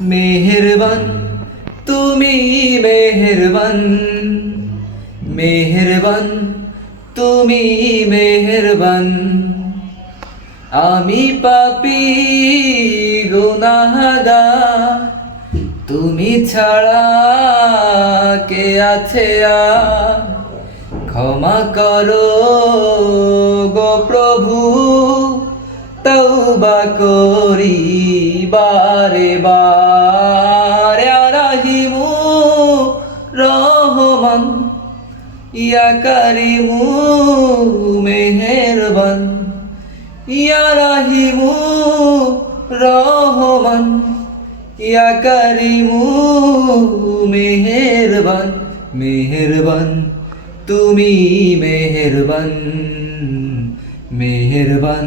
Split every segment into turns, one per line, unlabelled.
মেহেরবান, তুমি মেহেরবান। মেহেরবান, তুমি মেহেরবান। আমি পাপি গুনাহগার, তুমি ছাড়া কে আছে ক্ষমা করো গো প্রভু করি বারে বারে রাহিমু রহমান, ইয়া করিমু মেহেরবান, ইয়া রাহিমু রহমান, ইয়া করিমু মেহেরবান মেহেরবান, তুমি মেহেরবান মেহেরবান।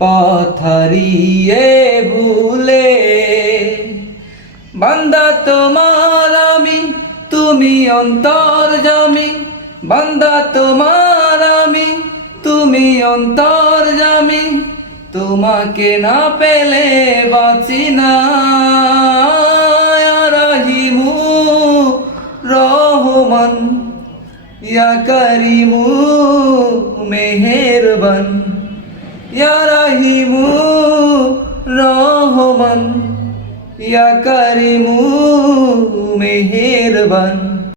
পথ হারিয়ে ভুলে। বান্দা তোমার আমি, তুমি অন্তর জামি বান্দা তোমার আমি, তুমি অন্তর জামি তোমাকে না পেলে বাঁচি না। রাহিমু রহমান, ইয়া করিমু মেহেরবান। ইয়া রাহিমু রহমান ইয়া কারিমু মেহেরবান।